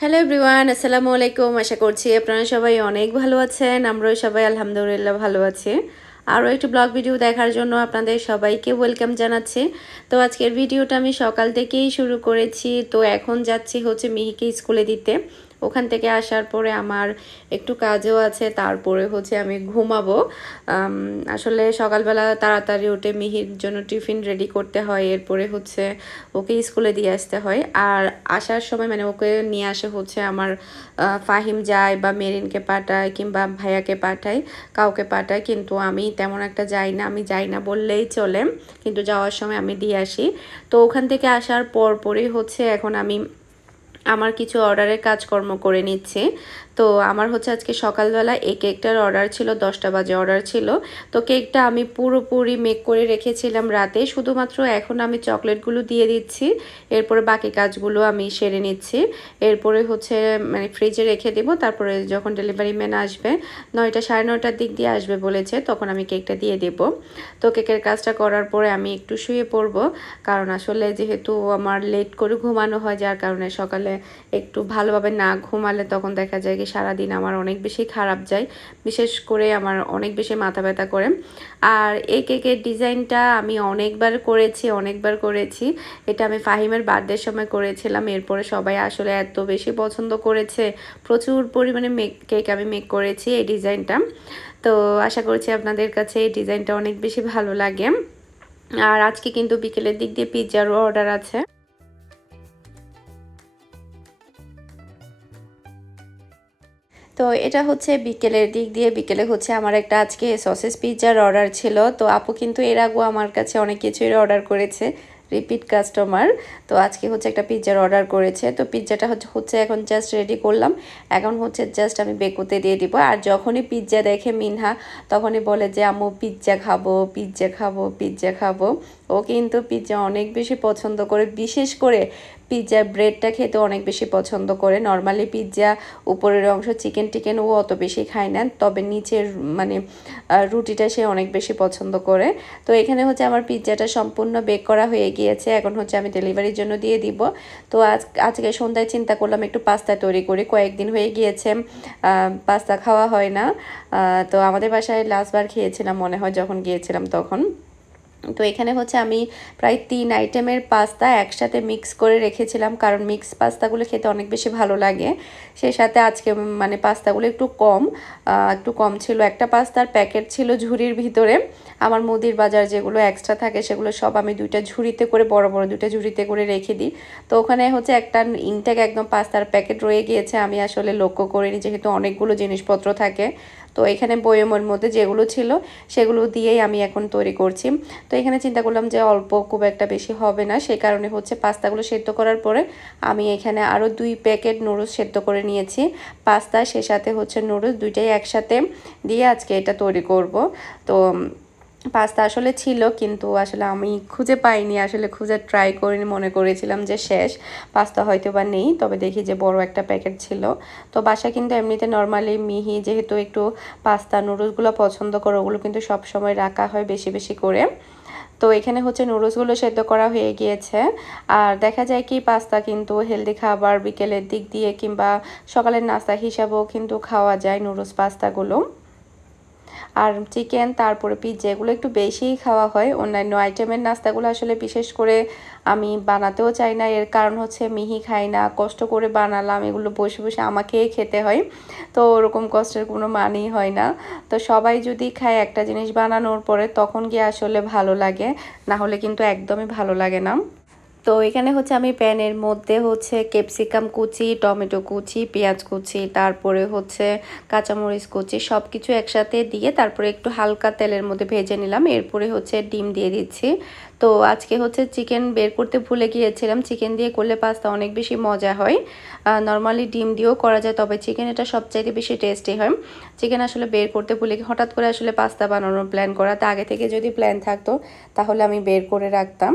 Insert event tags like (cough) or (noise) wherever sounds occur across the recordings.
Hello everyone আসসালামু আলাইকুম আশা করছি আপনারা সবাই অনেক ভালো আছেন আমরাও সবাই আলহামদুলিল্লাহ ভালো আছি আরও একটু ব্লগ ভিডিও দেখার জন্য আপনাদের সবাইকে ওয়েলকাম জানাচ্ছি তো আজকের ভিডিওটা আমি সকাল থেকেই শুরু করেছি তো এখন যাচ্ছি হচ্ছে মিহিকে স্কুলে দিতে ওখান থেকে আসার পরে আমার একটু কাজও আছে, তারপরে হচ্ছে আমি ঘুমাবো। আসলে সকালবেলা তাড়াতাড়ি উঠে মিহির জন্য টিফিন রেডি করতে হয়, এরপরে হচ্ছে ওকে স্কুলে দিয়ে আসতে হয়। আর আসার সময় মানে ওকে নিয়ে আসে হচ্ছে আমার ফাহিম যায় বা মেরিনকে পাঠায় কিংবা ভাইয়াকে পাঠায়, কাউকে পাঠায়, কিন্তু আমি তেমন একটা যাই না, আমি যাই না বললেই চলে। কিন্তু যাওয়ার সময় আমি দিয়ে আসি। তো ওখান থেকে আসার পর পরই হচ্ছে এখন আমি আমার কিছু অর্ডারের কাজকর্ম করে নিচ্ছি। তো আমার হচ্ছে আজকে সকালবেলা এই কেকটার অর্ডার ছিল, দশটা বাজে অর্ডার ছিল। তো কেকটা আমি পুরোপুরি মেক করে রেখেছিলাম রাতে, শুধুমাত্র এখন আমি চকলেটগুলো দিয়ে দিচ্ছি। এরপরে বাকি কাজগুলো আমি সেরে নিচ্ছি। এরপরে হচ্ছে মানে ফ্রিজে রেখে দেবো, তারপরে যখন ডেলিভারি ম্যান আসবে, নয়টা সাড়ে নয়টার দিক দিয়ে আসবে বলেছে, তখন আমি কেকটা দিয়ে দেব। তো কেকের কাজটা করার পরে আমি একটু শুয়ে পড়ব, কারণ আসলে যেহেতু আমার লেট করে ঘুমানো হয়, যার কারণে সকালে একটু ভালোভাবে না ঘুমালে তখন দেখা যায় কি সারাদিন আমার অনেক বেশি খারাপ যায়, বিশেষ করে আমার অনেক বেশি মাথা ব্যথা করে। আর এই কেকের ডিজাইনটা আমি অনেকবার করেছি অনেকবার করেছি। এটা আমি ফাহিমের বার্থডের সময় করেছিলাম, এরপরে সবাই আসলে এত বেশি পছন্দ করেছে। প্রচুর পরিমাণে মেক কেক আমি মেক করেছি এই ডিজাইনটা। তো আশা করছি আপনাদের কাছে এই ডিজাইনটা অনেক বেশি ভালো লাগে। আর আজকে কিন্তু বিকেলের দিক দিয়ে পিৎজারও অর্ডার আছে। তো এটা হচ্ছে বিকেলের দিক দিয়ে, বিকেলে হচ্ছে আমার একটা আজকে সসেস পিৎজার অর্ডার ছিল। তো আপু কিন্তু এর আগেও আমার কাছে অনেক কিছুই অর্ডার করেছে রিপিট কাস্টমার তো আজকে হচ্ছে একটা পিৎজার অর্ডার করেছে। তো পিৎজাটা হচ্ছে হচ্ছে এখন জাস্ট রেডি করলাম। এখন হচ্ছে জাস্ট আমি বেকুতে দিয়ে দিব। আর যখনই পিৎজা দেখে মিনহা, তখনই বলে যে, আম্মু পিৎজা খাব পিৎজা খাব পিৎজা খাব। ও কিন্তু পিৎজা অনেক বেশি পছন্দ করে, বিশেষ করে পিৎজার ব্রেডটা খেতে অনেক বেশি পছন্দ করে। নর্মালি পিৎজা উপরের অংশ চিকেন টিকেন ও অত বেশি খায় না, তবে নিচের মানে রুটিটা সে অনেক বেশি পছন্দ করে। তো এখানে হচ্ছে আমার পিৎজাটা সম্পূর্ণ বেক করা হয়ে গিয়েছে। এখন হচ্ছে আমি ডেলিভারির জন্য দিয়ে দিব। তো আজ, আজকে সন্ধ্যায় চিন্তা করলাম একটু পাস্তা তৈরি করি। কয়েকদিন হয়ে গিয়েছে পাস্তা খাওয়া হয় না। তো আমাদের বাসায় লাস্টবার খেয়েছিলাম, মনে হয় যখন গিয়েছিলাম তখন। তো এখানে হচ্ছে আমি প্রায় তিন আইটেমের পাস্তা একসাথে মিক্স করে রেখেছিলাম, কারণ মিক্স পাস্তাগুলো খেতে অনেক বেশি ভালো লাগে। সেই সাথে আজকে মানে পাস্তাগুলো একটু কম একটু কম ছিল। একটা পাস্তার প্যাকেট ছিল ঝুড়ির ভিতরে। আমার মুদির বাজার যেগুলো এক্সট্রা থাকে সেগুলো সব আমি দুইটা ঝুড়িতে করে, বড় বড় দুইটা ঝুড়িতে করে রেখে দিই। তো ওখানে হচ্ছে একটা ইনটেক একদম পাস্তার প্যাকেট রয়ে গিয়েছে। আমি আসলে লক্ষ্য করিনি, যেহেতু অনেকগুলো জিনিসপত্র থাকে। তো এখানে বয়মের মধ্যে যেগুলো ছিল সেগুলো দিয়েই আমি এখন তৈরি করছি। তো এখানে চিন্তা করলাম যে অল্প খুব একটা বেশি হবে না সেই কারণে হচ্ছে পাস্তাগুলো সেদ্ধ করার পরে আমি এখানে আরও দুই প্যাকেট নুডলস সেদ্ধ করে নিয়েছি। পাস্তা, সে সাথে হচ্ছে নুডলস দুইটাই একসাথে দিয়ে আজকে এটা তৈরি করব। তো পাস্তা আসলে ছিল, কিন্তু আসলে আমি খুঁজে পাইনি। আসলে খুঁজে ট্রাই করিনি, মনে করেছিলাম যে শেষ। পাস্তা হয়তো বা নেই, তবে দেখি যে বড় একটা প্যাকেট ছিল। তো বাসা কিন্তু এমনিতে নর্মালি মিহি, যেহেতু একটু পাস্তা নুডলসগুলো পছন্দ করে, ওগুলো কিন্তু সব সময় রাখা হয় বেশি বেশি করে। তো এখানে হচ্ছে নুডলসগুলো সেদ্ধ করা হয়ে গিয়েছে। আর দেখা যায় কি, পাস্তা কিন্তু হেলদি খাবার বিকেলের দিক দিয়ে কিংবা সকালের নাস্তা হিসাবেও কিন্তু খাওয়া যায় নুডলস পাস্তাগুলো। আর চিকেন তারপরে পিৎজা এগুলো একটু বেশিই খাওয়া হয়। অন্যান্য আইটেমের নাস্তাগুলো আসলে বিশেষ করে আমি বানাতেও চাই না। এর কারণ হচ্ছে মিহি খাই না, কষ্ট করে বানালাম, এগুলো বসে বসে আমাকেই খেতে হয়। তো ওরকম কষ্টের কোনো মানেই হয় না। তো সবাই যদি খায় একটা জিনিস বানানোর পরে, তখন গিয়ে আসলে ভালো লাগে। না হলে কিন্তু একদমই ভালো লাগে না। তো এখানে হচ্ছে আমি প্যানের মধ্যে হচ্ছে ক্যাপসিকাম কুচি, টমেটো কুচি, পেঁয়াজ কুচি, তারপরে হচ্ছে কাঁচামরিচ কুচি সব কিছু একসাথে দিয়ে তারপরে একটু হালকা তেলের মধ্যে ভেজে নিলাম। এরপরে হচ্ছে ডিম দিয়ে দিচ্ছি। তো আজকে হচ্ছে চিকেন বের করতে ভুলে গিয়েছিলাম। চিকেন দিয়ে করলে পাস্তা অনেক বেশি মজা হয়। নর্মালি ডিম দিয়েও করা যায়, তবে চিকেন এটা সবচাইতে বেশি টেস্টি হয়। চিকেন আসলে বের করতে ভুলে গিয়ে হঠাৎ করে আসলে পাস্তা বানানোর প্ল্যান করা তা আগে থেকে যদি প্ল্যান থাকতো, তাহলে আমি বের করে রাখতাম।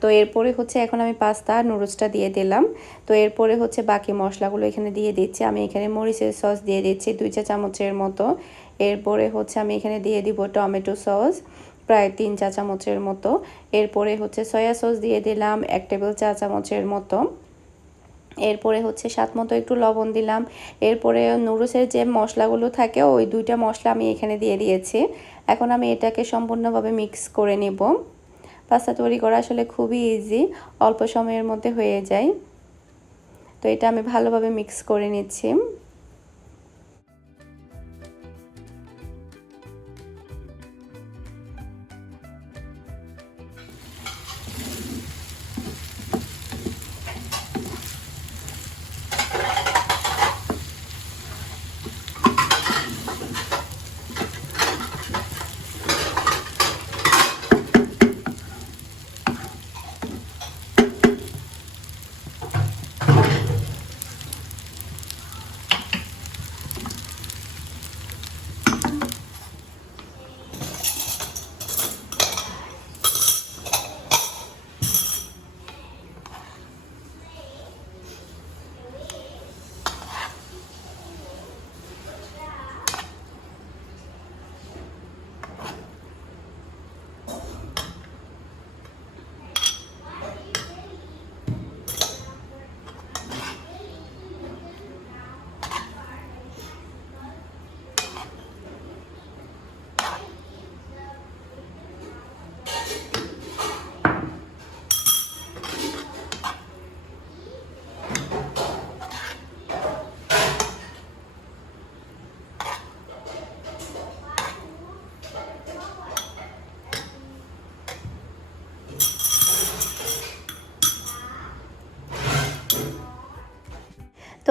তো এরপরে হচ্ছে এখন আমি পাস্তা নুডলসটা দিয়ে দিলাম। তো এরপরে হচ্ছে বাকি মশলাগুলো এখানে দিয়ে দিচ্ছি। আমি এখানে মরিচের সস দিয়ে দিচ্ছি দুই চা চামচের মতো। এরপরে হচ্ছে আমি এখানে দিয়ে দিব টমেটো সস, প্রায় তিন চা চামচের মতো। এরপরে হচ্ছে সয়া সস দিয়ে দিলাম এক টেবিল চা চামচের মতো। এরপরে হচ্ছে স্বাদ মতো একটু লবণ দিলাম। এরপরে নুডলসের যে মশলাগুলো থাকে, ওই দুইটা মশলা আমি এখানে দিয়ে দিয়েছি। এখন আমি এটাকে সম্পূর্ণভাবে মিক্স করে নেব। পাস্তা তৈরি করা আসলে খুবই ইজি অল্প সময়ের মধ্যে হয়ে যায়। তো এটা আমি ভালোভাবে মিক্স করে নিচ্ছি।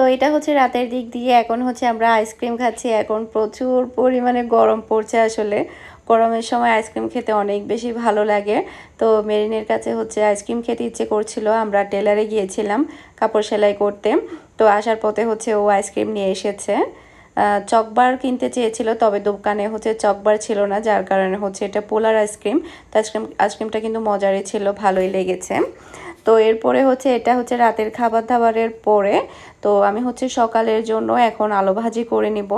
তো এটা হচ্ছে রাতের দিক দিয়ে। এখন হচ্ছে আমরা আইসক্রিম খাচ্ছি। এখন প্রচুর পরিমাণে গরম পড়ছে আসলে। গরমের সময় আইসক্রিম খেতে অনেক বেশি ভালো লাগে। তো মেরিনের কাছে হচ্ছে আইসক্রিম খেতে ইচ্ছে করছিল। আমরা টেলারে গিয়েছিলাম কাপড় সেলাই করতে। তো আসার পথে হচ্ছে ও আইসক্রিম নিয়ে এসেছে। চকবার কিনতে চেয়েছিল, তবে দোকানে হচ্ছে চকবার ছিল না, যার কারণে হচ্ছে এটা পোলার আইসক্রিম তো আইসক্রিম আইসক্রিমটা কিন্তু মজারই ছিল, ভালোই লেগেছে। তো এরপরে হচ্ছে এটা হচ্ছে রাতের খাবার দাবারের পরে, তো আমি হচ্ছে সকালের জন্য এখন আলো ভাজি করে নিব।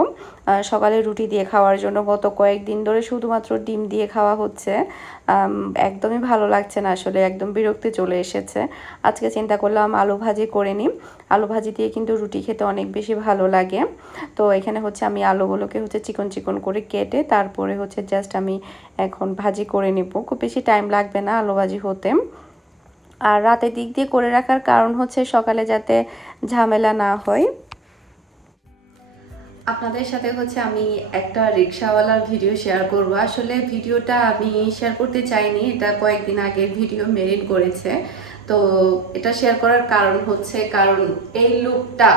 সকালে রুটি দিয়ে খাওয়ার জন্য গত কয়েকদিন ধরে শুধুমাত্র ডিম দিয়ে খাওয়া হচ্ছে। একদমই ভালো লাগছে না আসলে, একদম বিরক্তি চলে এসেছে। আজকে চিন্তা করলাম আলু ভাজি করে নিই। আলু ভাজি দিয়ে কিন্তু রুটি খেতে অনেক বেশি ভালো লাগে। তো এখানে হচ্ছে আমি আলুগুলোকে হচ্ছে চিকন চিকন করে কেটে তারপরে হচ্ছে জাস্ট আমি এখন ভাজি করে নিব। খুব বেশি টাইম লাগবে না আলু ভাজি হতে। আর রাতের দিক দিয়ে করে রাখার কারণ হচ্ছে সকালে যাতে ঝামেলা না হয়। আপনাদের সাথে হচ্ছে আমি একটা রিক্সাওয়ালার ভিডিও শেয়ার করব। আসলে ভিডিওটা আমি শেয়ার করতে চাইনি, এটা কয়েকদিন আগের ভিডিও মেরিন করেছে। তো এটা শেয়ার করার কারণ হচ্ছে, কারণ এই লুকটা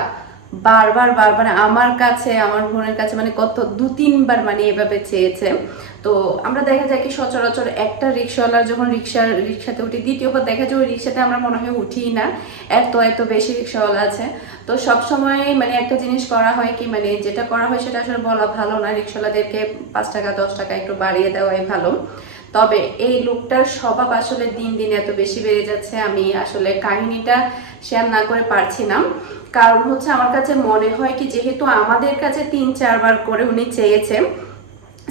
বারবার বারবার আমার কাছে, আমার বোনের কাছে মানে কত দু তিনবার মানে এভাবে চেয়েছে। তো আমরা দেখা যায় কি সচরাচর একটা রিক্সাওয়ালার যখন রিক্সার রিক্সাতে উঠি, দ্বিতীয়বার দেখা যায় ওই রিক্সাতে আমরা মনে হয় উঠি না। এত এত বেশি রিক্সাওয়ালা আছে। তো সব সময় মানে একটা জিনিস করা হয় কি মানে যেটা করা হয় সেটা আসলে বলা ভালো না। রিক্সাওয়ালাদেরকে পাঁচ টাকা, দশ টাকা একটু বাড়িয়ে দেওয়াই ভালো। তবে এই লুকটার স্বভাব আসলে দিন দিন এত বেশি বেড়ে যাচ্ছে, আমি আসলে কাহিনীটা শেয়ার না করে পারছি না। কারণ হচ্ছে আমার কাছে মনে হয় কি, যেহেতু আমাদের কাছে তিন, চারবার করে উনি চেয়েছে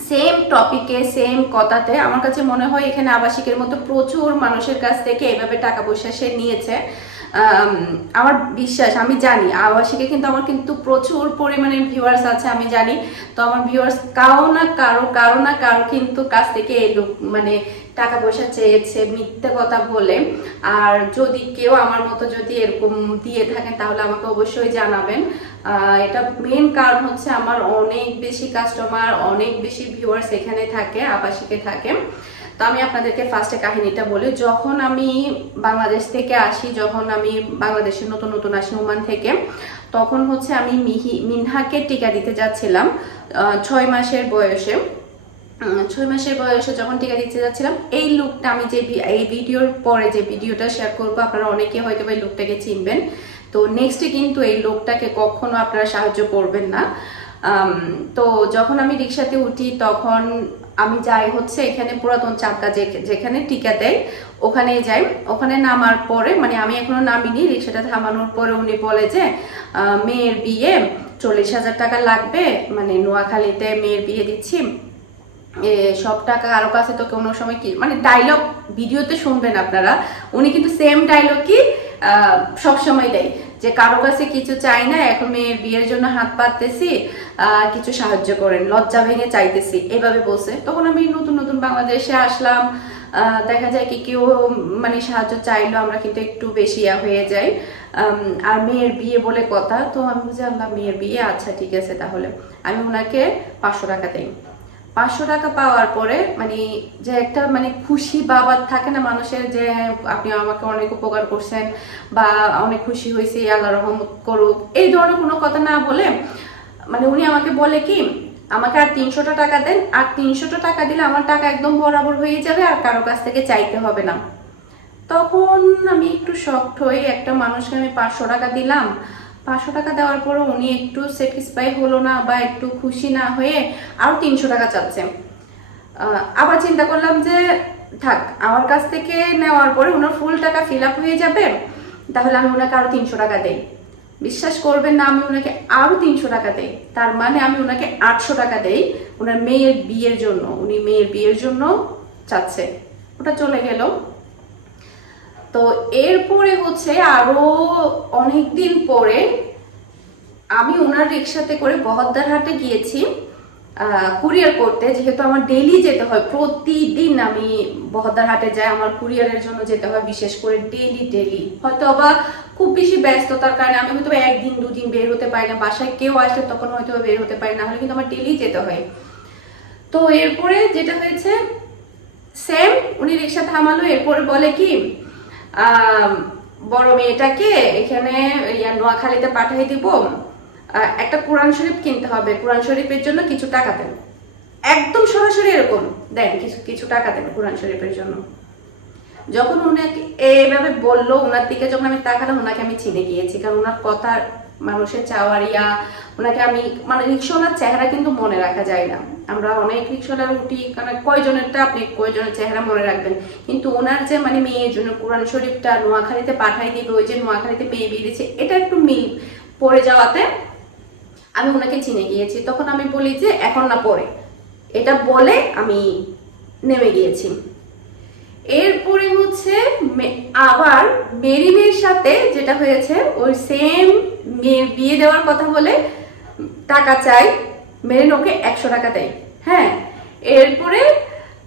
সেম টপিকে সেম কথাতে আমার কাছে মনে হয় এখানে আবাসিকের মতো প্রচুর মানুষের কাছ থেকে এভাবে টাকা পয়সা সে নিয়েছে। আমার বিশ্বাস, আমি জানি আবাসিকে কিন্তু আমার কিন্তু প্রচুর পরিমাণে ভিউয়ার্স আছে, আমি জানি। তো আমার ভিউয়ার্স কারও না কারও কারও না কারও কিন্তু কাছ থেকে এই মানে টাকা পয়সা চেয়েছে মিথ্যে কথা বলে, আর যদি কেউ আমার মতো যদি এরকম দিয়ে থাকেন তাহলে আমাকে অবশ্যই জানাবেন। এটা মেন কারণ হচ্ছে আমার অনেক বেশি কাস্টমার অনেক বেশি ভিউয়ার্স এখানে থাকে, আবাসিকে থাকে। তো আমি আপনাদেরকে ফার্স্টে কাহিনীটা বলি। যখন আমি বাংলাদেশ থেকে আসি, যখন আমি বাংলাদেশে নতুন নতুন আসি ওমান থেকে, তখন হচ্ছে আমি মিহি মিনহাকে টিকা দিতে যাচ্ছিলাম ছয় মাসের বয়সে। ছয় মাসের বয়সে যখন টিকা দিতে যাচ্ছিলাম, এই লুকটা আমি যে এই ভিডিওর পরে যে ভিডিওটা শেয়ার করব, আপনারা অনেকে হয়তো এই লুকটাকে চিনবেন। তো নেক্সটে কিন্তু এই লোকটাকে কখনো আপনারা সাহায্য করবেন না। তো যখন আমি রিক্সাতে উঠি, তখন আমি যাই হচ্ছে এখানে পুরাতন চাপকা যেখানে টিকা দেয় ওখানে যাই। ওখানে নামার পরে মানে আমি এখনও নামিনি, রিক্সাটা থামানোর পরে উনি বলে যে মেয়ের বিয়ে চল্লিশ হাজার টাকা লাগবে মানে নোয়াখালীতে মেয়ের বিয়ে দিচ্ছি। সব টাকা কারও কাছে তো কোনো সময় কি মানে ডায়লগ ভিডিওতে শুনবেন আপনারা। উনি কিন্তু সেম ডায়লগ কি সবসময় দেয়। যে কারও কাছে কিছু চাই না, এখন মেয়ের বিয়ের জন্য হাত পাততেছি কিছু সাহায্য করেন, লজ্জা ভেঙে চাইতেছি, এভাবে বলছে। তখন আমি নতুন নতুন বাংলাদেশে আসলাম দেখা যায় কি কেউ মানে সাহায্য চাইলো, আমরা কিন্তু একটু বেশি হয়ে যাই। আর মেয়ের বিয়ে বলে কথা, তো আমি বুঝি আল্লাহ, মেয়ের বিয়ে আচ্ছা ঠিক আছে, তাহলে। আমি ওনাকে পাঁচশো টাকা দিই। পাঁচশো টাকা পাওয়ার পরে মানে যে একটা মানে খুশি বাবার থাকে না মানুষের যে আপনি আমাকে অনেক উপকার করছেন বা অনেক খুশি হয়েছি, আল্লাহ রহমত করুক। এই ধরনের কোনো কথা না বলে মানে উনি আমাকে বলে কি, আমাকে আর তিনশোটা টাকা দেন, আর তিনশোটা টাকা দিলে আমার টাকা একদম বরাবর হয়ে যাবে আর কারও কাছ থেকে চাইতে হবে না। তখন আমি একটু শক্ট হয়ে একটা মানুষকে আমি পাঁচশো টাকা দিলাম। পাঁচশো টাকা দেওয়ার পরে উনি একটু স্যাটিসফাই হলো না বা একটু খুশি না হয়ে আরও তিনশো টাকা চাচ্ছে। আবার চিন্তা করলাম যে, থাক, আমার কাছ থেকে নেওয়ার পরে ওনার ফুল টাকা ফিল আপ হয়ে যাবে, তাহলে আমি ওনাকে আরও তিনশো টাকা দেই। বিশ্বাস করবেন না, আমি ওনাকে আরও তিনশো টাকা দেই। তার মানে আমি ওনাকে আটশো টাকা দেই ওনার মেয়ের বিয়ের জন্য। উনি মেয়ের বিয়ের জন্য চাচ্ছে। ওটা চলে গেল। তো এরপরে হচ্ছে আরও অনেক দিন পরে আমি ওনার রিক্সাতে করে বহদ্দার হাটে গিয়েছি কুরিয়ার করতে। যেহেতু আমার ডেলি যেতে হয়, প্রতিদিন আমি বহদ্দার হাটে যাই, আমার কুরিয়ারের জন্য যেতে হয়, বিশেষ করে ডেলি ডেলি হয়তো বা খুব বেশি ব্যস্ততার কারণে আমি হয়তো একদিন, দুদিন বের হতে পারি না, বাসায় কেউ আসলে তখন হয়তো বের হতে পারি না হলে কিন্তু আমার ডেলি যেতে হয়। তো এরপরে যেটা হয়েছে সেম উনি রিক্সা থামালো, এরপরে বলে কি বড় মেয়েটাকে এখানে নোয়াখালীতে পাঠিয়ে দিব। একটা কোরআন শরীফ কিনতে হবে। কোরআন শরীফের জন্য কিছু টাকা দেন। একদম সরাসরি এরকম। দেন, কিছু কিছু টাকা দেন কোরআন শরীফের জন্য। যখন উনাকে এইভাবে বলল ওনার দিকে যখন আমি তাকালাম ওনাকে আমি চিনে গিয়েছি। কারণ ওনার কথা মানুষের চাওয়ারিয়া ওনাকে আমি মানে রিক্সাওয়ালার চেহারা কিন্তু মনে রাখা যায় না। আমরা অনেক রিক্সাওয়ালার উঠি, কারণ কয়জনেরটা আপনি কয়জনের চেহারা মনে রাখবেন? কিন্তু ওনার যে মানে মেয়ের জন্য কোরআন শরীফটা নোয়াখালীতে পাঠাই দিবে, ওই যে নোয়াখালীতে মেয়ে বেরিয়েছে এটা একটু মিল। পড়ে যাওয়াতে আমি ওনাকে চিনে গিয়েছি। তখন আমি বলি যে, এখন না পরে এটা বলে আমি নেমে গিয়েছি। এরপরে হচ্ছে আবার মেরিনের সাথে যেটা হয়েছে, ওই সেম বিয়ে দেওয়ার কথা বলে টাকা চাই, মেরিন ওকে একশো টাকা দেয়। হ্যাঁ এরপরে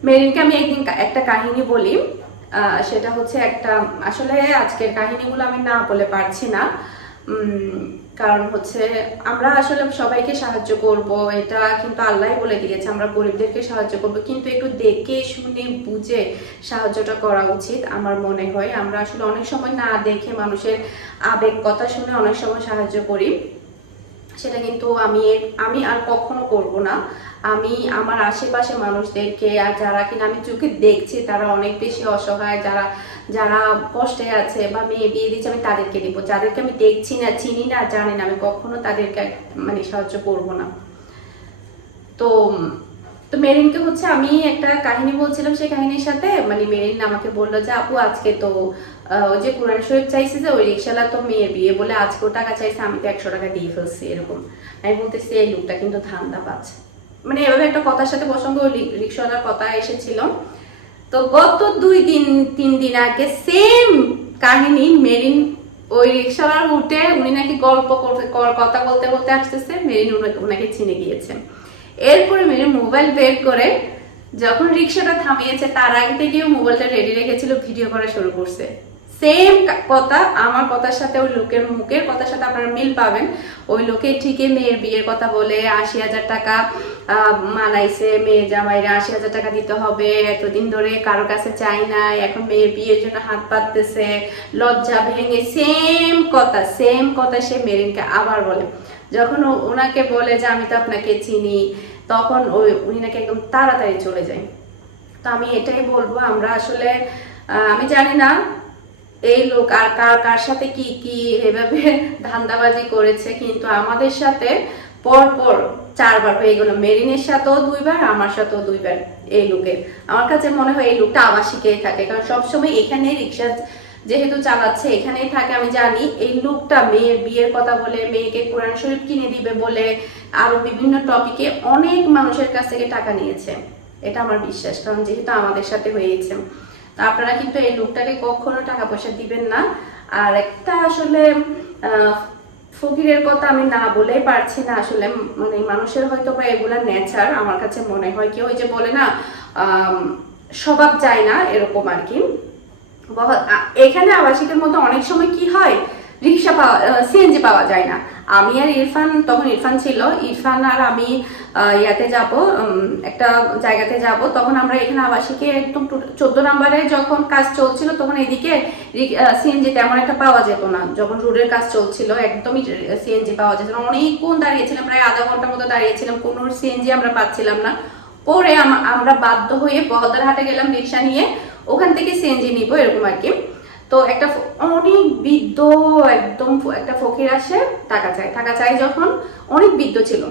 মেরিনকে আমি একদিন একটা কাহিনী বলি। সেটা হচ্ছে একটা, আসলে আজকের কাহিনীগুলো আমি না বলে পারছি না। কারণ হচ্ছে আমরা আসলে সবাইকে সাহায্য করব, এটা কিন্তু আল্লাহ বলে দিয়েছে, আমরা গরিবদেরকে সাহায্য করব। কিন্তু একটু দেখে, শুনে, বুঝে সাহায্যটা করা উচিত আমার মনে হয়। আমরা আসলে অনেক সময় না দেখে মানুষের আবেগ, কথা শুনে অনেক সময় সাহায্য করি। সেটা কিন্তু আমি আমি আর কখনো করব না। আমি, আমার আশেপাশে মানুষদেরকে আর যারা কিনা আমি চোখে দেখছি, তারা অনেক বেশি অসহায়, যারা যারা কষ্টে আছে বা মেয়ে বিয়ে দিচ্ছে আমি তাদেরকে দিব। যাদেরকে আমি দেখছি না, চিনি না, জানি না, আমি কখনো তাদেরকে মানে সাহায্য করব না। তো তো মেরিনকে হচ্ছে আমি একটা কাহিনী বলছিলাম সেই কাহিনীর সাথে। মানে মেরিন আমাকে বলল যে, আপু, আজকে তো ওই যে কোরআন শরীফ চাইছে যে, ওই রিক্সালা তো মেয়ের বিয়ে বলে আজকেও টাকা চাইছে, আমি তো একশো টাকা দিয়ে ফেলছি, এরকম। আমি বলতেছি, এই লোকটা কিন্তু ধান্দা পাচ্ছে মানে এভাবে একটা কথার সাথে প্রসঙ্গ রিক্সাওয়ালার কথা এসেছিল। তো গত দুই দিন, তিন দিন আগে সেম কাহিনী মেরিন ওই রিক্সাওয়ালার উঠে উনি নাকি গল্প কথা বলতে বলতে আসতেছে, মেরিন ওনাকে চিনে গিয়েছে। এরপরে মেরিন মোবাইল বের করে যখন রিক্সাটা থামিয়েছে, তার আগে থেকেও মোবাইলটা রেডি রেখেছিল ভিডিও করা শুরু করছে। সেম কথা, আমার কথার সাথে ওই লোকের মুখের কথার সাথে আপনারা মিল পাবেন। ওই লোকে ঠিকই মেয়ের বিয়ের কথা বলে, আশি হাজার টাকা মানাইছে, মেয়ে জামাইরা আশি হাজার টাকা দিতে হবে, এতদিন ধরে কারও কাছে চাই না এখন মেয়ের বিয়ের জন্য হাত পাততেছে লজ্জা ভেঙে সেম কথা সেম কথা সে মেরিনকে আবার বলে। যখন ওনাকে বলে যে আমি তো আপনাকে চিনি, তখন ওই উনি নাকি একদম তাড়াতাড়ি চলে যায়। তো আমি এটাই বলব, আমরা আসলে আমি জানি না এই লোক আর কার কার সাথে কি কি, এভাবে (laughs) ধান্দাবাজি করেছে, কিন্তু আমাদের সাথে পর পর চারবার হয়ে গেল। মেরিনের সাথেও দুইবার, আমার সাথেও দুইবার এই লোকের আমার কাছে মনে হয় এই লোকটা আবাসিকেই থাকে, কারণ সবসময় এখানে রিক্সা যেহেতু চালাচ্ছে, এখানেই থাকে, আমি জানি এই লোকটা মেয়ের বিয়ের কথা বলে, মেয়েকে কোরআন শরীফ কিনে দিবে বলে আরও বিভিন্ন টপিকে অনেক মানুষের কাছ থেকে টাকা নিয়েছে। এটা আমার বিশ্বাস, কারণ যেহেতু আমাদের সাথে হয়েছে। তো আপনারা কিন্তু এই লোকটাকে কখনো টাকা পয়সা দিবেন না। আর একটা আসলে ফকিরের কথা আমি না বলেই পারছি না আসলে। মানে মানুষের হয়তো বা এগুলা নেচার আমার কাছে মনে হয় কি ওই যে বলে না স্বভাব যায় না এরকম আর কি। এখানে আবাসিকের মধ্যে অনেক সময় কি হয় রিক্সা পাওয়া সিএনজি পাওয়া যায় না। আমি আর ইরফান, তখন ইরফান ছিল। ইরফান আর আমি ইয়াতে যাব একটা জায়গাতে যাব। তখন আমরা এখানে আবাসিকে একদম চোদ্দ নম্বরে যখন কাজ চলছিল, তখন এদিকে সিএনজি তেমন একটা পাওয়া যেত না। যখন রোডের কাজ চলছিল, একদমই সিএনজি পাওয়া যেত না। অনেকক্ষণ দাঁড়িয়েছিলাম, প্রায় আধা ঘণ্টার মতো দাঁড়িয়েছিলাম। কোনো সিএনজি আমরা পাচ্ছিলাম না। পরে আমরা বাধ্য হয়ে বহদ্দারহাটে গেলাম রিক্সা নিয়ে। ওখান থেকে সিএনজি নিব, এরকম আর কি। তো একটা অনেক বৃদ্ধ একদম একটা ফকির আসে টাকা চায়। টাকা চাই যখন অনেক বৃদ্ধ ছিল।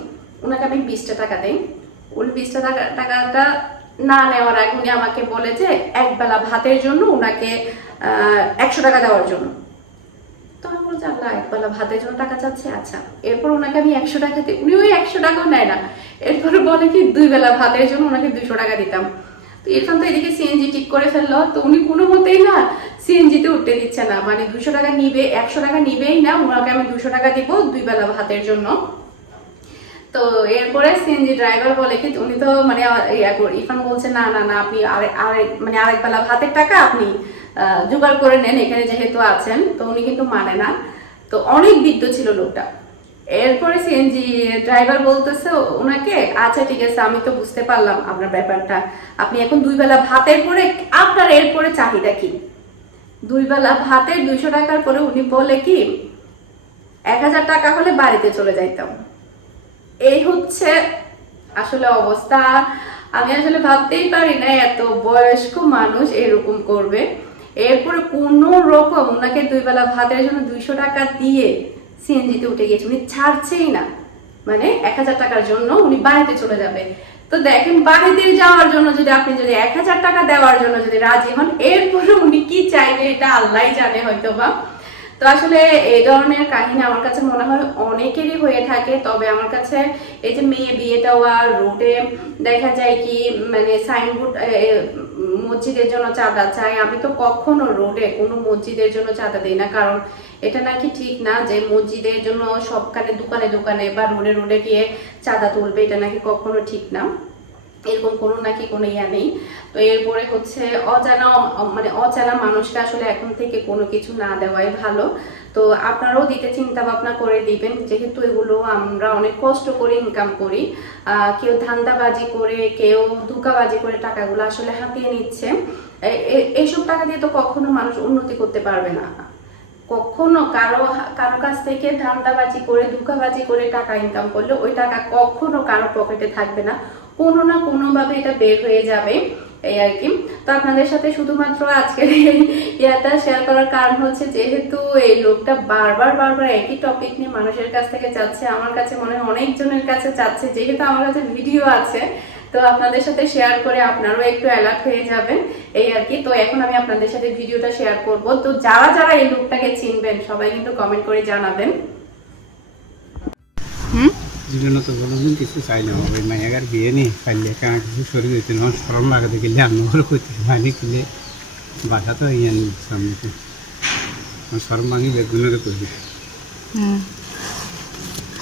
ওনাকে আমি বিশটা টাকা দেই। উনি বিশটা টাকা টাকাটা না নেওয়ার আগে উনি আমাকে বলে যে এক বেলা ভাতের জন্য ওনাকে একশো টাকা দেওয়ার জন্য। তো আমি বলছি আল্লাহ, একবেলা ভাতের জন্য টাকা চাচ্ছে? আচ্ছা। এরপর ওনাকে আমি একশো টাকা দিই। উনি ওই একশো টাকাও নেয় না। এরপরে বলে কি, দুই বেলা ভাতের জন্য ওনাকে দুশো টাকা দিতাম। তো ইরফান তো এদিকে সিএনজি ঠিক করে ফেলল। তো উনি কোনো মতেই না সিএনজিতে উঠতে দিচ্ছে না। মানে দুশো টাকা নিবে, একশো টাকা নিবেই না। ওনাকে আমি দুশো টাকা দিব দুই বেলা ভাতের জন্য। তো এরপরে সিএনজি ড্রাইভার বলে কি, উনি তো মানে ইরফান বলছে, না না না, আপনি আরে আরেক মানে আরেক বেলা ভাতের টাকা আপনি জোগাড় করে নেন। এখানে যেহেতু আছেন। তো উনি কিন্তু মানে না। তো অনেক বৃদ্ধ ছিল লোকটা। এরপরে সিএনজি ড্রাইভার বলতেছে ওনাকে আচ্ছা ঠিক আছে, আমি তো বুঝতে পারলাম আপনার ব্যাপারটা। আপনি এখন দুই বেলা ভাতের পরে, আপনার এরপরে চাহিদা কি? দুই বেলা ভাতের দুইশো টাকার পরে উনি বলে কি, এক হাজার টাকা হলে বাড়িতে চলে যাইতাম। এই হচ্ছে আসলে অবস্থা। আমি আসলে ভাবতেই পারি না এত বয়স্ক মানুষ এরকম করবে। এরপরে কোনো রকম ওনাকে দুই বেলা ভাতের জন্য দুইশো টাকা দিয়ে সিএনজিতে উঠে গিয়েছে, উনি ছাড়ছেই না। মানে এক হাজার টাকার জন্য উনি বাড়িতে চলে যাবে। তো দেখেন বাড়িতে যাওয়ার জন্য যদি আপনি যদি এক হাজার টাকা দেওয়ার জন্য যদি রাজি হন, এরপরে উনি কি চাইবে এটা আল্লাহ জানে হয়তো বা তো আসলে এই ধরনের কাহিনী আমার কাছে মনে হয় অনেকেরই হয়ে থাকে, তবে আমার কাছে এই যে মেয়ে বিয়ে দেওয়া, রোডে দেখা যায় কি মানে সাইনবোর্ড মসজিদের জন্য চাঁদা চাই। আমি তো কখনো রোডে কোনো মসজিদের জন্য চাঁদা দিই না, কারণ এটা নাকি ঠিক না যে মসজিদের জন্য সবখানে, দোকানে দোকানে বা রোডে রোডে গিয়ে চাঁদা তুলবে, এটা নাকি কখনো ঠিক না। এরকম কোনো নাকি কোনো ইয়া নেই। তো এরপরে হচ্ছে অজানা মানে অজানা মানুষকে আসলে এখন থেকে কোনো কিছু না দেওয়াই ভালো। তো আপনারাও দিতে চিন্তা ভাবনা করে দিবেন, যেহেতু এগুলো আমরা অনেক কষ্ট করে ইনকাম করি। কেউ ধান্দাবাজি করে, কেউ ধোকাবাজি করে টাকাগুলো আসলে হাতিয়ে নিচ্ছে। এইসব টাকা দিয়ে তো কখনো মানুষ উন্নতি করতে পারবে না। কখনো কারও কারও কাছ থেকে ধান্দাবাজি করে, ধোকাবাজি করে টাকা ইনকাম করলে ওই টাকা কখনো কারও পকেটে থাকবে না। কোনো না কোনোভাবে এটা বের হয়ে যাবে এই আর কি। তো আপনাদের সাথে শুধুমাত্র আজকের এই ইয়াটা শেয়ার করার কারণ হচ্ছে যেহেতু এই লোকটা বারবার বারবার একই টপিক নিয়ে মানুষের কাছ থেকে চাচ্ছে, আমার কাছে মনে হয় অনেকজনের কাছে চাচ্ছে, যেহেতু আমার কাছে ভিডিও আছে, তো আপনাদের সাথে শেয়ার করে আপনারও একটু অ্যালার্ট হয়ে যাবেন এই আর কি। তো এখন আমি আপনাদের সাথে ভিডিওটা শেয়ার করব। তো যারা যারা এই লোকটাকে চিনবেন, সবাই কিন্তু কমেন্ট করে জানাবেন। জীবনে তো কোনোদিন কিছু চাই না হবে মায়াগার বিয়ে নেই পাইলে কারণ কিছু সরি হয়েছে আমার সরম লাগাতে গেলে আমার করতে মানি কিলে বাসা তো ইয়ান সামনে আমার সরম ভাঙি বেগুনের করি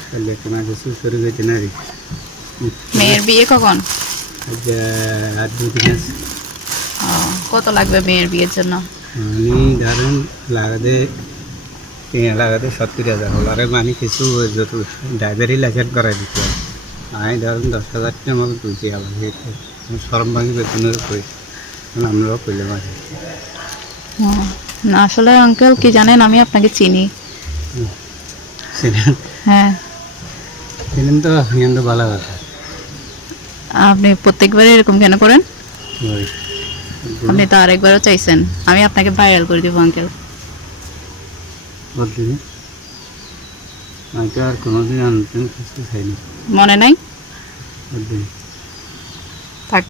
পাইলে কোনো কিছু সরি হয়েছে না রে মেয়ের বিয়ে কখন আর দু দিন আছে কত লাগবে মেয়ের বিয়ের জন্য আমি ধরেন লাগাতে তিন লাগাতে সত্তর হাজার হল। আরে মানে কিছু যত ড্রাইভারি লাইসেন্স করাই দিতে হবে। আমি ধরেন দশ হাজার টাকা মতো তুলছি আবার সরম ভাঙি বেগুনের করি আমরাও করলে মাঝে না আসলে আঙ্কেল কি জানেন আমি আপনাকে চিনি। হ্যাঁ। ফিল্ম তো ভালো কথা। আপনি প্রত্যেকবারে এরকম কেন করেন? আপনি তো আরেকবারও চাইছেন। আমি আপনাকে ভাইরাল করে দেবো আঙ্কেল বলতে আমি তো আর কোনোদিন আনতে খাইনি মনে নাই?